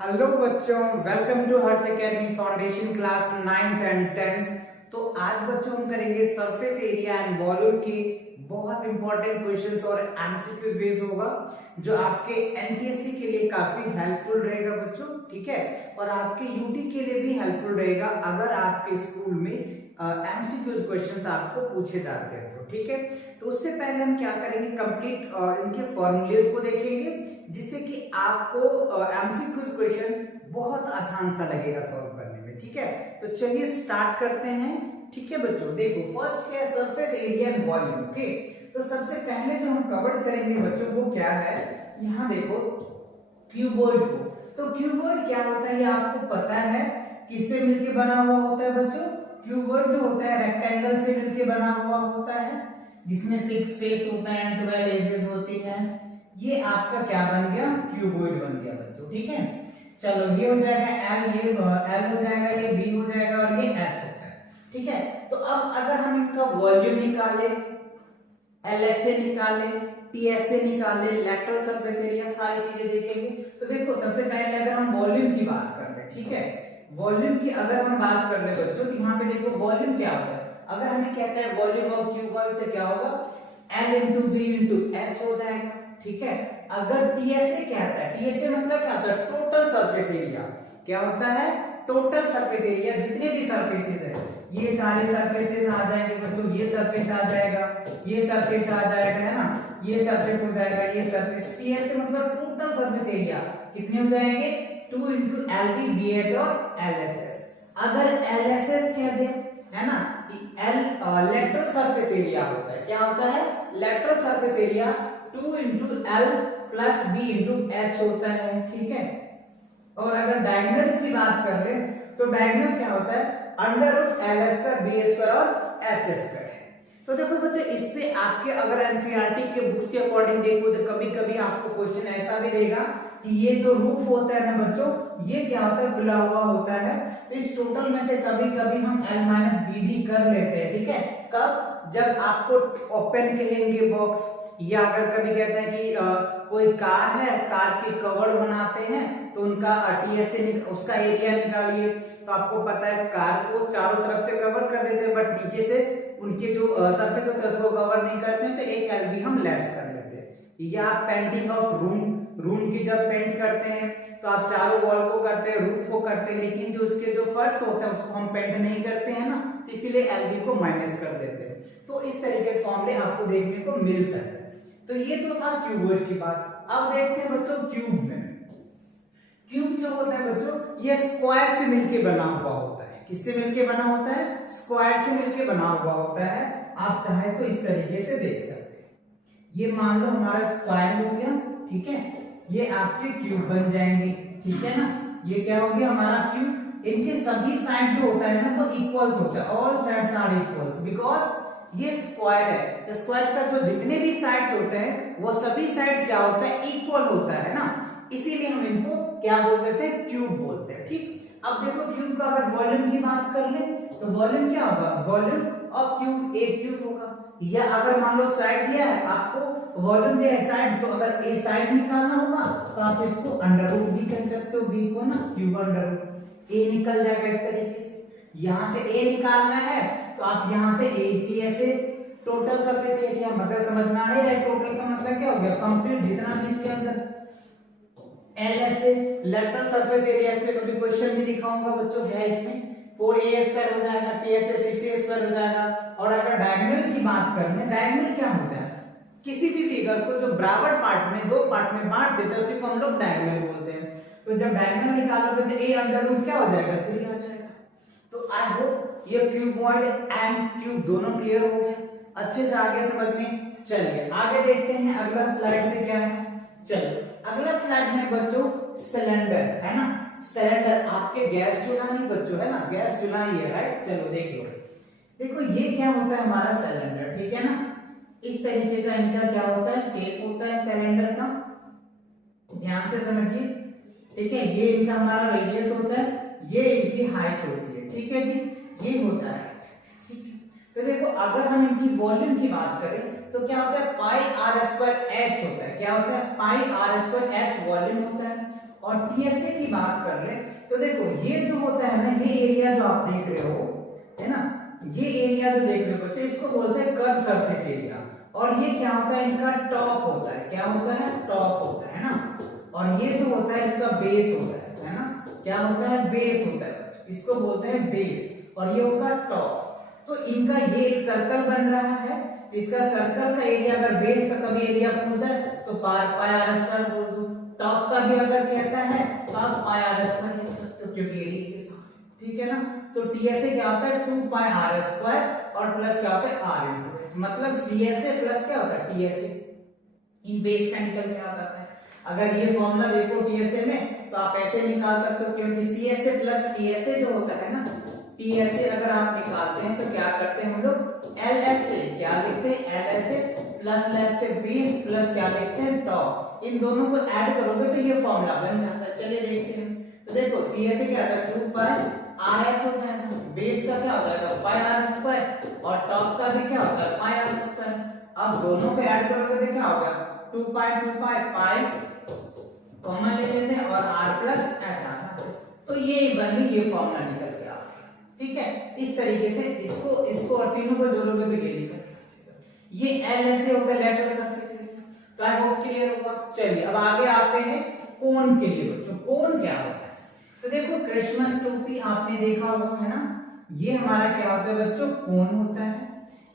Hello बच्चों, welcome to Harsh academy foundation class 9th and 10th। तो आज बच्चों हम करेंगे सरफेस एरिया एंड वॉल्यूम के बहुत इंपॉर्टेंट क्वेश्चंस और एमसीक्यू बेस होगा जो आपके एनटीएससी के लिए काफी हेल्पफुल रहेगा बच्चों। ठीक है, और आपके यूटी के लिए भी हेल्पफुल रहेगा अगर आपके स्कूल में एमसीक्यू क्वेश्चंस आपको पूछे जाते हैं तो। ठीक है, तो उससे पहले हम क्या करेंगे, कंप्लीट इनके फॉर्मूलेज को देखेंगे जिससे कि आपको एमसीक्यू क्वेश्चन बहुत आसान सा लगेगा सॉल्व करने में। ठीक है, तो चलिए स्टार्ट करते हैं। ठीक है बच्चों, देखो फर्स्ट है surface area and volume. Okay, तो सबसे पहले जो हम कवर करेंगे बच्चों वो क्या है, यहाँ देखो क्यूबॉइड को। तो क्यूबॉइड क्या होता है ये आपको पता है, किससे मिलके बना हुआ होता है बच्चों। क्यूबॉइड जो होता है रेक्टेंगल से मिलके बना हुआ होता है जिसमें 6 फेस होता है, 12 एजेस होती है। ये आपका क्या बन गया, क्यूबॉइड बन गया बच्चों। ठीक है, चलो ये हो जाएगा एल, ये एल हो जाएगा, ये बी हो जाएगा और ये एच होता है। ठीक है, तो अब अगर हम इनका वॉल्यूम निकाले, एलएस से निकाले, टीएस से निकाले, लेटरल सरफेस एरिया, सारी चीजें देखेंगे। तो देखो सबसे पहले अगर हम वॉल्यूम की बात कर रहे हैं, ठीक है, वॉल्यूम की अगर हम बात कर रहे हैं बच्चों, तो यहाँ पे देखो वॉल्यूम क्या होता है। अगर हमें कहता है वॉल्यूम ऑफ क्यूबॉइड तो क्या होगा, L into B into H हो जाएगा। ठीक है, अगर टीएसए क्या होता है, टीएसए मतलब क्या होता है, टोटल सरफेस एरिया। क्या होता है, टोटल सरफेस एरिया, जितने भी सरफेसेस है ये सारे सरफेसेस आ जाएंगे बच्चों। ये सरफेस आ जाएगा, ये सरफेस आ जाएगा, है ना, ये सरफेस हो जाएगा, ये सरफेस। टीएसए मतलब टोटल सरफेस एरिया कितने हो जाएंगे, 2 इंटू एलबी बीएच और एलएचएस। अगर एलएसएस कह दे, है ना, एल लेटरल सरफेस एरिया होता है। क्या होता है, lateral surface area 2 into L plus B into H होता है। ठीक है, और अगर डायगोनल्स की बात कर ले तो डायगोनल क्या होता है, under root L square B square और एच स्क्वायर। तो देखो बच्चों इस पे आपके अगर एनसीईआरटी के बुक्स के अकॉर्डिंग देखो तो कभी कभी आपको क्वेश्चन ऐसा भी देगा कि ये जो रूफ होता है ना बच्चों, ये क्या होता है, खुला हुआ होता है। तो इस टोटल में से कभी कभी हम L माइनस बी भी कर लेते हैं। ठीक है, कब, जब आपको ओपन कहेंगे बॉक्स, या अगर कभी कहता है कि कोई कार है, कार की कवर बनाते हैं तो उनका टीएस से उसका एरिया निकालिए। तो आपको पता है कार को चारों तरफ से कवर कर देते हैं बट नीचे से उनके जो सरफेस होता है उसको कवर नहीं करते हैं, तो एक एलबी हम लेस कर लेते हैं। या पेंटिंग ऑफ रूम, रूम की जब पेंट करते हैं तो आप चारों वॉल को करते हैं, रूफ को करते हैं, लेकिन जो उसके जो फर्श होते हैं उसको हम पेंट नहीं करते हैं ना, तो इसीलिए एलबी को माइनस कर देते हैं। तो इस तरीके से फॉर्मूले आपको देखने को मिल सकते हैं। तो ये तो था क्यूबॉइड की बात। अब देखते हैं बच्चों क्यूब में। क्यूब जो होता है बच्चों ये स्क्वायर से मिलके बना हुआ होता है। किससे मिलके बना होता है, स्क्वायर से मिलके बना हुआ होता है। आप चाहे तो इस तरीके से देख सकते हैं, ये मान लो हमारा स्क्वायर हो गया। ठीक है, ये आपके क्यूब बन जाएंगे। ठीक है ना, ये क्या हो गया हमारा क्यूब। इनके सभी साइड जो होता है ना वो इक्वल्स होता है, all sides are equals because ये स्क्वायर है। तो स्क्वायर का जो जितने भी साइड्स होते हैं वो सभी साइड्स क्या होता है, इक्वल होता है ना, इसीलिए हम इनको क्या बोल देते हैं, क्यूब बोलते हैं। ठीक, अब देखो क्यूब का अगर वॉल्यूम की बात कर ले तो वॉल्यूम क्या होगा, volume of cube A cube होगा। या अगर मान लो साइड दिया है आपको, वॉल्यूम दिया है साइड, तो अगर ए साइड निकालना होगा तो आप इसको अंडर रूट भी कह सकते हो, बी को ना क्यूब अंडर रूट, ए निकल जाएगा इस तरीके से। यहां से ए निकालना है तो आप यहां से ए ऐसे टोटल सरफेस एरिया, मतलब समझ में आ रहा है, टोटल का मतलब क्या हो गया, कंप्लीट जितना भी इसके अंदर एल ऐसे लेटरल सरफेस एरिया। इस पे कभी क्वेश्चन भी दिखाऊंगा बच्चों, है इसमें 4a स्क्वायर हो जाएगा, ts से 6a स्क्वायर हो जाएगा। और अगर डायगोनल की बात कर ले, डायगोनल क्या होता है, किसी भी फिगर को जो बराबर पार्ट में, दो पार्ट में बांट देते हैं उसी को हम लोग डायगोनल बोलते हैं। तो जब डायगोनल निकालोगे तो a अंडर रूट क्या हो जाएगा, 3 आ जाएगा। तो आई होप ये क्यूबॉइड एंड क्यूब दोनों क्लियर हो गए, अच्छे से आगे समझ में। चलिए आगे देखते हैं अगला स्लाइड में क्या है। चलो अगला स्लाइड में बच्चों सिलेंडर है ना, सिलेंडर आपके गैस चूल्हा नहीं बच्चों, है ना, गैस चूल्हा ही है, राइट। चलो देख लो, देखो ये क्या होता है हमारा सिलेंडर। ठीक है ना, इस तरीके का इनका क्या होता है, शेप होता है सिलेंडर का, ध्यान से समझिए। ठीक है, ये इनका हमारा रेडियस होता है, ये इनकी हाइट होती है। ठीक है जी, ये होता है। ठीक है, तो देखो अगर हम इनकी वॉल्यूम की बात करें तो क्या होता है, पाई आर स्क्वायर एच होता है। क्या होता है, पाई आर स्क्वायर एच वॉल्यूम होता है। और टीएसए की बात कर ले तो देखो ये जो होता है ना, ये एरिया जो आप देख रहे हो है ना, ये एरिया जो देख रहे हो बच्चे, इसको बोलते हैं कर्व सरफेस एरिया। और ये क्या होता है, इनका टॉप होता है। क्या होता है, टॉप होता है ना। और ये जो होता है इसका बेस होता है ना। क्या होता है, बेस होता है, इसको बोलते हैं बेस। और ये होगा टॉप। तो इनका ये एक सर्कल बन रहा है, इसका सर्कल का एरिया अगर बेस का कभी एरिया पूछता है तो पाई आर स्क्वायर बोल दो। टॉप का भी अगर कहता है तो आप पाई आर स्क्वायर लिख सकते हो क्योंकि एरिया के साथ, ठीक है ना। तो टीएसए क्या होता है 2 पाई आर स्क्वायर और प्लस क्या होता है आर इनटू एच, मतलब सीएसए प्लस क्या होता है टीएसए। इन बेस का निकल के आ जाता है। अगर ये फॉर्मूला देखो टीएसए में तो आप ऐसे निकाल सकते हो, क्योंकि सीएसए प्लस टीएसए जो होता है ना, टीएसए अगर आप निकालते हैं तो क्या करते हैं हम लोग, एलएसए क्या लिखते हैं, एलएसए प्लस लेते हैं बेस प्लस क्या लिखते हैं टॉप। इन दोनों को ऐड करोगे तो ये फॉर्मूला बन जाता है। चलिए देखते हैं। तो देखो सीएसए क्या आता है 2 पाई आर एच हो जाएगा, बेस का क्या हो जाएगा पाई आर स्क्वायर और टॉप का भी क्या होता है पाई आर स्क्वायर। अब दोनों को ऐड करोगे तो क्या होगा 2 पाई पाई कॉमन ले लेते हैं और r प्लस h आ जाता है। तो ये बन गई, ये फॉर्मूला निकल के आ गया, ठीक है। इस तरीके से इसको और तीनों को जोड़ोगे तो ये निकल के आ जाएगा। ये एल ऐसे होता है लेटरल सरफेस एरिया। तो आई होप क्लियर होगा। चलिए अब आगे आते हैं कोण के लिए बच्चों। कोण क्या होता है, तो देखो क्रिसमस टोपी आपने देखा होगा है ना, ये हमारा क्या होता है बच्चों, कोण होता है।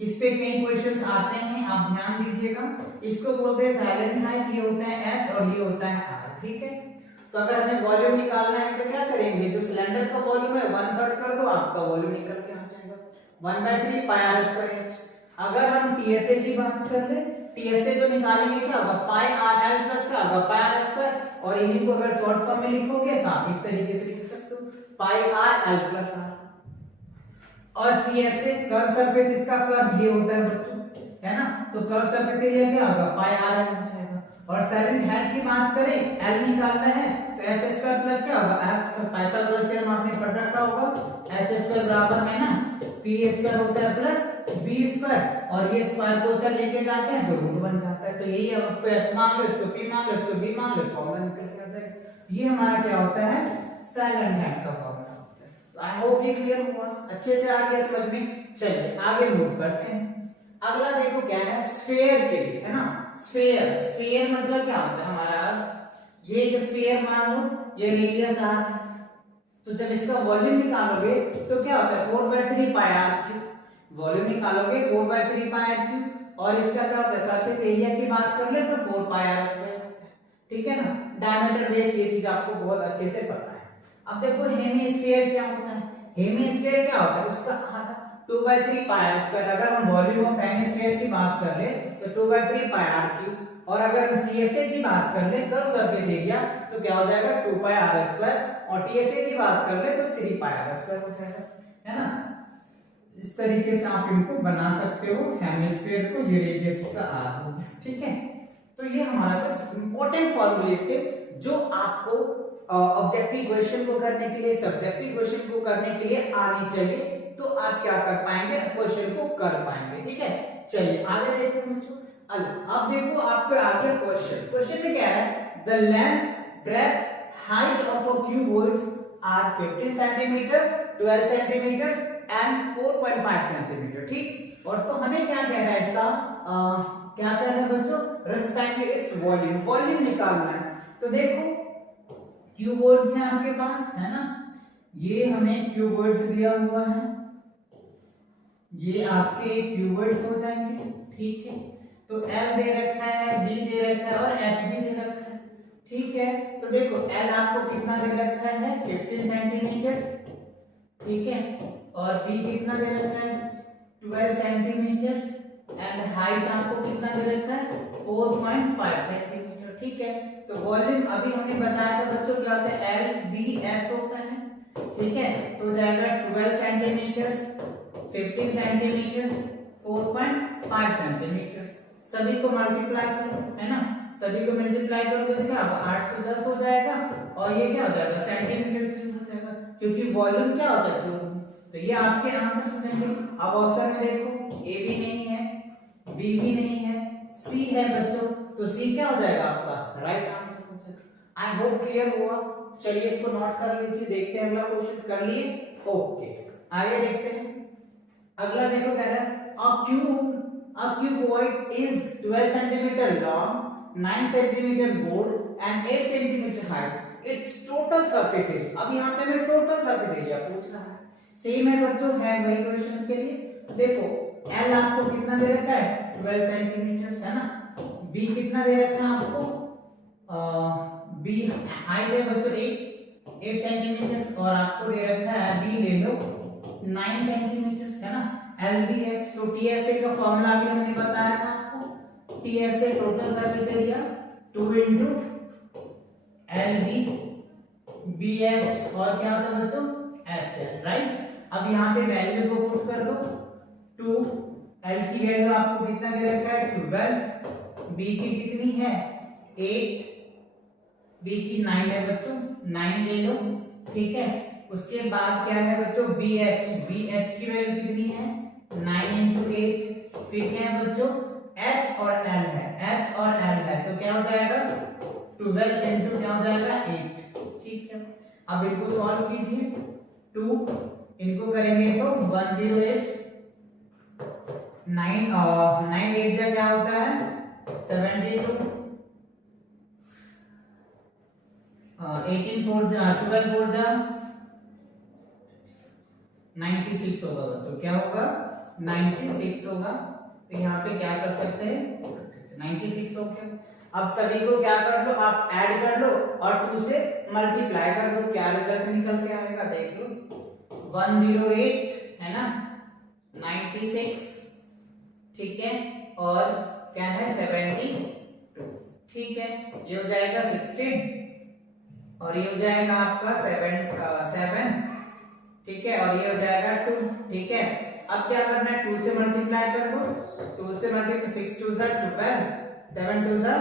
इस पे कई क्वेश्चंस आते हैं, आप ध्यान दीजिएगा। इसको बोलते हैं साइलेंट हाइट, ये होता है h और ये होता है r, ठीक है। तो अगर हमें वॉल्यूम निकालना है तो क्या करेंगे, जो सिलेंडर का वॉल्यूम है 1/3 कर दो, आपका वॉल्यूम निकल के आ जाएगा 1/3 पाई आर स्क्वायर h। अगर हम टीएसए की बात कर ले, टीएसए जो निकालेंगे क्या होगा पाई आर एल प्लस क्या होगा पाई आर स्क्वायर। और इन्हीं को अगर शॉर्ट फॉर्म में लिखोगे तो आप इस तरीके से लिख सकते हो पाई आर एल प्लस आर। और सीएसए कर्व सरफेस, इसका कर्व ये होता है बच्चों है ना। तो कर्व सरफेस एरिया क्या होगा पाई आर एल हो जाएगा। और साइलेंट हाइट की बात करें, एल निकालना है तो एच स्क्वायर प्लस क्या होगा एच स्क्वायर। पाइथागोरस थ्योरम आपने पढ़ रखा होगा, एच स्क्वायर बराबर है ना पी स्क्वायर होता है प्लस बी स्क्वायर। और ये स्क्वायर को सर लेके जाते हैं तो रूट बन जाता है। तो यही है, आपको एच मान लो, इसको पी मान लो, इसको बी मान लो, फॉर्मूला निकल के आता है। ये हमारा क्या होता है साइलेंट हाइट का फॉर्मूला। आई होप ये क्लियर हुआ, अच्छे से आ गया समझ में। चलिए आगे मूव करते हैं। अगला देखो क्या है, स्फीयर के लिए है ना। स्फीयर मतलब क्या होता है हमारा, ये एक स्फीयर मान लो, ये रेडियस r है। तो जब इसका वॉल्यूम निकालोगे तो क्या होता है 4/3 पाई r क्यूब। वॉल्यूम निकालोगे 4/3 पाई r क्यूब। और इसका क्या होता है सरफेस एरिया की बात कर ले तो 4 पाई r स्क्वायर होता है, ठीक है ना। डायमीटर बेस ये चीज आपको बहुत अच्छे से पता है। अब देखो हेमिस्फीयर क्या होता है, हेमिस्फीयर क्या होता है उसका आधा 2/3 पाई आर स्क्वायर। अगर हम वॉल्यूम ऑफ हेमिस्फीयर की बात कर ले तो 2/3 पाई आर क्यूब। और अगर हम सीएसए की बात कर ले कर्व सरफेस एरिया तो क्या हो जाएगा 2 पाई आर स्क्वायर। और टीएसए की बात कर ले तो 3 पाई आर स्क्वायर हो जाएगा, है ना। इस तरीके से आप इनको बना सकते हो हेमिस्फीयर को। ये रेडियस का आर हो गया, ठीक है। तो ये हमारा कुछ इंपॉर्टेंट फॉर्मूले थे जो आपको ऑब्जेक्टिव क्वेश्चन को करने के लिए, सब्जेक्टिव क्वेश्चन को करने के लिए आनी चाहिए। तो आप क्या कर पाएंगे, क्वेश्चन को कर पाएंगे, ठीक है। चलिए आगे देखते हैं बच्चों। अब देखो आपके आगे क्वेश्चन में क्या है, the length breadth height of a cuboids are 15 centimetre 12 centimetre and 4.5 centimetre, ठीक। और तो हमें क्या कहना है इसका, क्या कहना है बच्चों, रिस्पेक्टिव इट्स वॉल्यूम, वॉल्यूम निकालना है। तो देखो क्यूबॉइड्स हैं आपके पास है ना, ये हमें क्यूबॉइड्स दिया हुआ है, ये आपके क्यूबॉइड्स हो जाएंगे, ठीक है। तो L दे रखा है, B दे रखा है और H भी दे रखा है, ठीक है। तो देखो L आपको कितना दे रखा है 15 सेंटीमीटर, ठीक है। और B कितना दे रखा है 12 सेंटीमीटर एंड हाइट आपको कितना दे रखा है 4.5 सेंटीमीटर, ठीक है। तो वॉल्यूम अभी हमने बताया था बच्चों क्या होता है L B H होता है, ठीक है। तो हो जाएगा 12 सेंटीमीटर 15 सेंटीमीटर 4.5 सेंटीमीटर। सभी को मल्टीप्लाई करो है ना, सभी को मल्टीप्लाई करोगे तो क्या 8 से 10 हो जाएगा। और ये क्या हो जाएगा सेंटीमीटर क्यूब हो जाएगा, क्योंकि वॉल्यूम क्या होता है क्यूब। तो ये आपके आंसर हो जाएंगे। अब ऑप्शन में देखो ए भी नहीं है, बी भी नहीं है, सी है बच्चों। तो सी क्या हो जाएगा आपका राइट आंसर हो जाएगा। आई होप क्लियर हुआ। चलिए इसको नोट कर लीजिए, देखते हैं अगला क्वेश्चन। कर लिए? ओके, आगे देखते हैं। अगला देखो कह रहा है a cuboid is 12 centimeter long, 9 centimeter broad and 8 centimeter height. Its total surface area। अब यहाँ पे हमें टोटल सरफेस एरिया पूछ रहा है। सेम है बच्चों, है वही क्वेश्चंस के लिए। देखो L आपको कितना दे रखा है 12 सेंटीमीटर है ना, B कितना दे रखा है आपको, B हाइट है बच्चों 8 सेंटीमीटर, और आपको दे रखा है B ले लो 9 सेंटीमीटर है ना, LBH। तो TSA का फॉर्मूला भी हमने बताया था आपको, TSA total surface area 2 into LB BH और क्या होता है बच्चों HL, राइट। अब यहाँ पे वैल्यू को पुट कर दो, 2 L की वैल्यू आपको कितना दे रखा है 12, B की कितनी है 8, B की 9 है बच्चों, 9 ले लो, ठीक है। उसके बाद क्या है बच्चों BH की वैल्यू कितनी है 9 into 8, फिर क्या है बच्चों H और L है, H और L है, तो क्या हो जाएगा 12 into क्या हो जाएगा 8, ठीक है। अब इनको सॉल्व कीजिए, 2 इनको करेंगे तो 108, 9 8 जा क्या होता है 72, 18 4 जा 12 4 जा 96 होगा बच्चों, क्या होगा 96 होगा। तो यहाँ पे क्या कर सकते हैं 96 हो गया। अब सभी को क्या कर लो, आप ऐड कर लो और 2 से मल्टीप्लाई कर दो, क्या रिजल्ट निकल के आएगा देख लो, 108 है ना, 96 ठीक है, और क्या है 72, ठीक है। ये हो जाएगा 16 और ये हो जाएगा आपका 7 ठीक है, और ये हो जाएगा 2, ठीक है। अब क्या करना है 2 से मल्टीप्लाई कर दो, 2 से मल्टीप्लाई 6 2 जा 12, 7 2 जा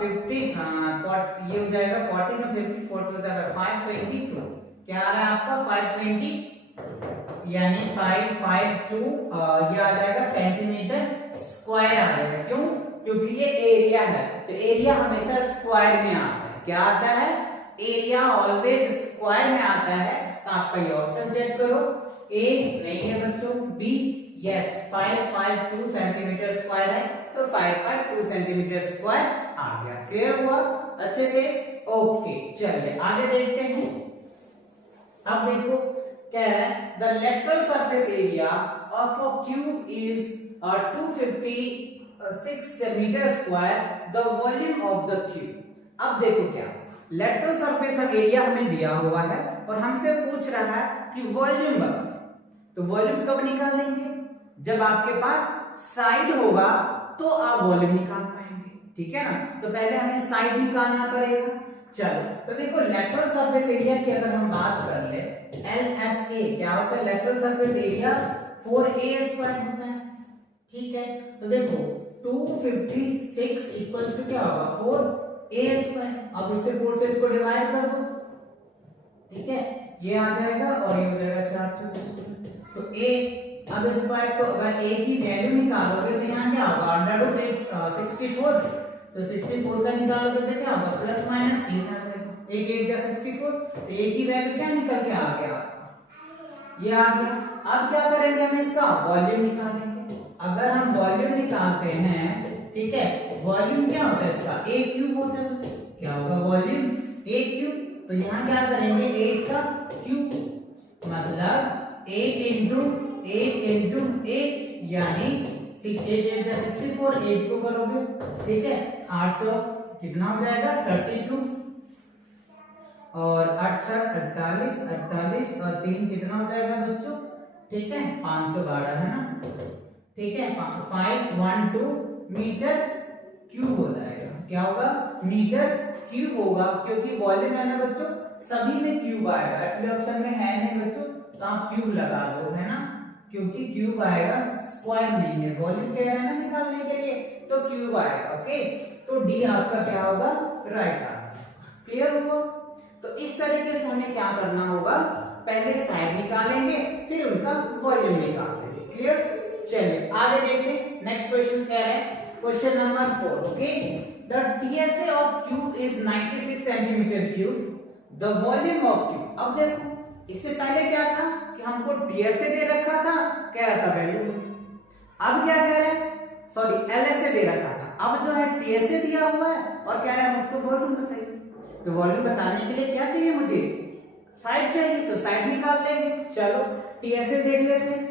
15, ये हो जाएगा 14 और 50, 4 2 जा 522, क्या आ रहा है आपका 520, यानी 552 ये आ जाएगा सेंटीमीटर स्क्वायर आ जाएगा। क्यों? क्योंकि ये एरिया है, तो एरिया हमेशा स्क्वायर में आता है, क्या आता है एरिया ऑलवेज स्क्वायर में आता है। तो आपका ये ऑप्शन चेक करो, ए नहीं है बच्चों, बी यस 552 सेंटीमीटर स्क्वायर है, तो 552 सेंटीमीटर स्क्वायर आ गया। क्लियर हुआ अच्छे से? ओके चलिए आगे देखते हैं। अब देखो क्या है, the lateral surface area of a cube is 256 metre square, the volume of the cube. अब देखो क्या लेटरल सरफेस एरिया हमें दिया हुआ है और हमसे पूछ रहा है कि वॉल्यूम बताओ। तो वॉल्यूम कब निकालेंगे, जब आपके पास साइड होगा तो आप वॉल्यूम निकाल पाएंगे, ठीक है ना। तो पहले हमें साइड निकालना पड़ेगा। चलो तो देखो लेटरल सरफेस एरिया की अगर हम बात कर ले, LSA क्या होता है, lateral surface area 4a square होता है, ठीक है। तो देखो 256 इक्वल्स टू क्या होगा 4a स्क्वायर। अब इससे 4 से इसको डिवाइड कर दो, ठीक है, ये आ जाएगा और ये हो जाएगा 4 तो a। अब स्क्वायर, तो अगर a की वैल्यू निकालोगे तो यहाँ क्या होगा √64, तो 64 का निकालोगे तो क्या होगा प्लस माइनस 8 आ जाएगा, 1 8 जा 64, तो a की वैल्यू क्या निकल के आ गया आपका, ये आ गया। अब क्या करेंगे हम इसका वॉल्यूम निकालेंगे। अगर हम वॉल्यूम निकालते हैं, ठीक है, वॉल्यूम क्या होता है इसका a क्यूब होता है, क्या होगा वॉल्यूम a क्यूब। तो यहाँ क्या करेंगे 8 का क्यूब, मतलब 8 into 8 यानी 8 8 जा 64, 8 को करोगे, ठीक है, 8 चौक कितना हो जाएगा 32, और 8 7 48, 48 और 3 कितना हो जाएगा बच्चों, ठीक है 512 है ना, ठीक है 512 मीटर क्यूब हो जाएगा। क्या होगा मीटर क्यूब होगा, क्योंकि वॉल्यूम है ना बच्चों, सभी में क्यूब आएगा, एक्चुअली ऑप्शन में है नहीं बच्चों, तो आप क्यूब लगा दो, है ना, क्योंकि क्यूब आएगा स्क्वायर नहीं है, वॉल्यूम कह रहे हैं ना निकालने के लिए, तो क्यूब आएगा। ओके, तो डी आपका क्या होगा राइट आंसर। क्लियर हुआ? तो इस तरीके से हमें क्या करना होगा, पहले साइड निकालेंगे फिर उनका वॉल्यूम निकाल देंगे। क्लियर? चलिए आगे देखते हैं। नेक्स्ट क्वेश्चन क्या है, question number 4। Okay, the TSA of cube is 96 centimetre cube, the volume of cube। अब देखो इससे पहले क्या था कि हमको TSA दे रखा था, कह रहा था वैल्यू, अब क्या कह रहे हैं, सॉरी LSA दे रखा था, अब जो है TSA दिया हुआ है और कह रहा है मुझको वॉल्यूम बताइए। तो वॉल्यूम बताने के लिए क्या चाहिए मुझे, साइड चाहिए, तो साइड निकाल लेंगे। चलो TSA देख लेते हैं।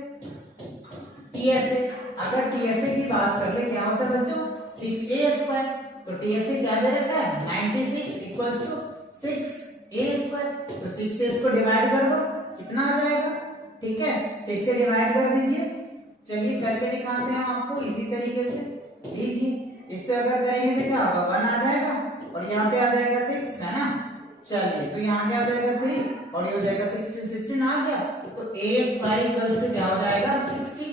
TSA, अगर TSA की बात कर ले क्या होता है बच्चों, 6a²। तो TSA क्या दे रखा है, 96 इक्वल्स टू 6a²। तो 6 को डिवाइड कर दो, कितना आ जाएगा, ठीक है 6 से डिवाइड कर दीजिए। चलिए करके दिखाते हैं आपको इजी तरीके से, लीजिए इससे अगर करेंगे तो क्या होगा, 1 आ जाएगा और यहाँ पे आ जाएगा 6, है ना। चलिए तो यहाँ क्या हो जाएगा 3 और ये हो जाएगा 16 आ गया। तो a² इक्वल्स टू क्या हो जाएगा 16,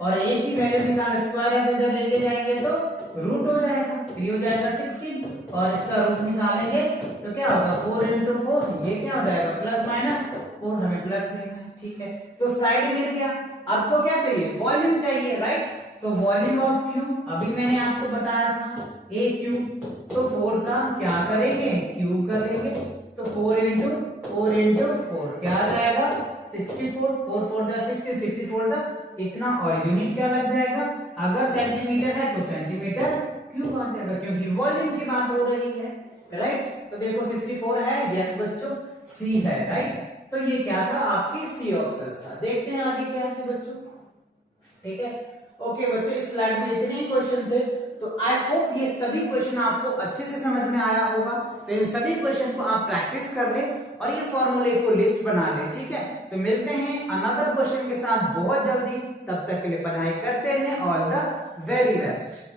और a की वैल्यू निकाल, स्क्वायर है तो इधर लेके जाएंगे तो रूट हो जाएगा, 3 हो जाएगा 16 और इसका रूट निकालेंगे तो क्या होगा 4 into 4, ये क्या हो जाएगा प्लस माइनस 4, हमें प्लस लेना है, ठीक है। तो साइड मिल गया, आपको क्या चाहिए, वॉल्यूम चाहिए, राइट। तो वॉल्यूम ऑफ क्यूब अभी मैंने आपको बताया था a क्यूब, तो 4 का क्या करेंगे, क्यूब करेंगे, तो 4 into 4 क्या आ जाएगा 64, 4 4 जा 60, 64 जा इतना, और यूनिट क्या लग जाएगा, अगर सेंटीमीटर है तो सेंटीमीटर क्यूब आ जाएगा, क्योंकि वॉल्यूम की बात हो रही है, राइट। तो देखो 64 है, यस बच्चों, सी है, राइट। तो ये क्या था, आपकी सी ऑप्शन था। देखते हैं आगे क्या है बच्चों, ठीक है। ओके बच्चों, इस स्लाइड में इतने ही क्वेश्चन थे, तो आई होप ये सभी क्वेश्चन आपको अच्छे से समझ में आया होगा। तो इन सभी क्वेश्चन को आप प्रैक्टिस कर लें और ये फॉर्मूले को लिस्ट बना लें, ठीक है। तो मिलते हैं अनदर क्वेश्चन के साथ बहुत जल्दी, तब तक के लिए पढ़ाई करते रहें, ऑल द वेरी बेस्ट।